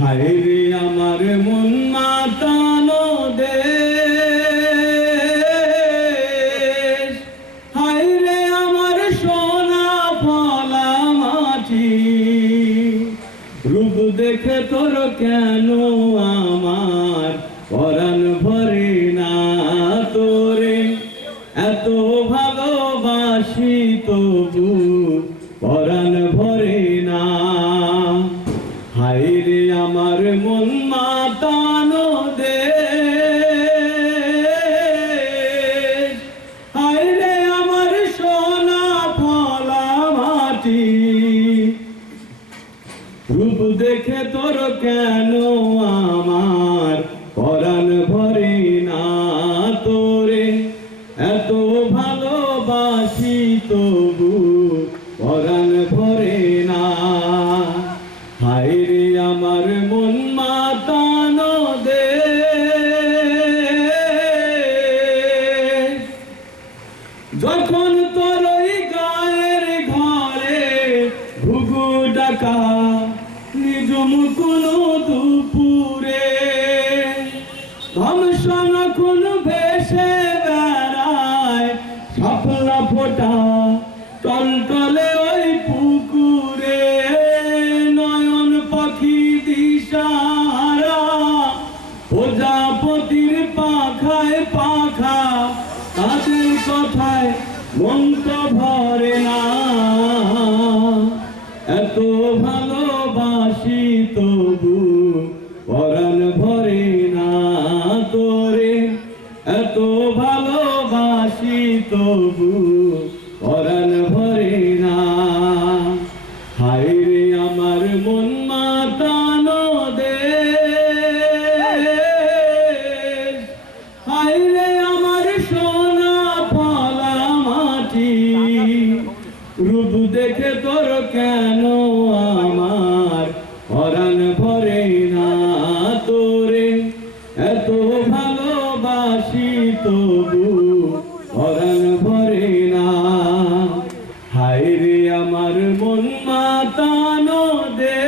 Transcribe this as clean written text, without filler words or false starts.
হায় রে আমার মন মাতানো দেশ, হায় রে আমার সোনা ফলা মাটি, রূপ দেখে তোর কেন আমার পরাণ ভরে না তোরে, এত ভালোবাসি তবু পরাণ ভরে না। হায় রে আমার মন মাতানো দেশ, হায় রে আমার সোনা ফলা মাটি, রূপ দেখে তোর কেন আমার পরাণ ভরে না তোরে, এত ভালোবাসি তবু পরাণ ভরে না। হায় রে আমার মন মাতানো দেশ, যখন তোর ওই গায়ের ঘরে ঘুঘু ডাকা নিজুম কোনো দুপুরে, ধ্বংসন কোন ভেসে বেড়ায় শাপলা ফোটা টলটলে ওই পুকুরে, নয়ন পাখি দিশাহারা প্রজাপতির পাখায় পাখা, তাদের কথায় মন তো ভরে না। এত ভালোবাসি তবু পরাণ ভরে না তোরে, এত ভালোবাসি তবু পরাণ ভরে না। হায় রে আমার মন মাতানো দেশ, হায় রে আমার সোনা ফলা মাটি, রূপ দেখে তোর কেন আমার পরাণ ভরে না তোরে, এত ভালোবাসি তবু পরাণ ভরে না। হায় রে আমার মন মাতানো দেশ।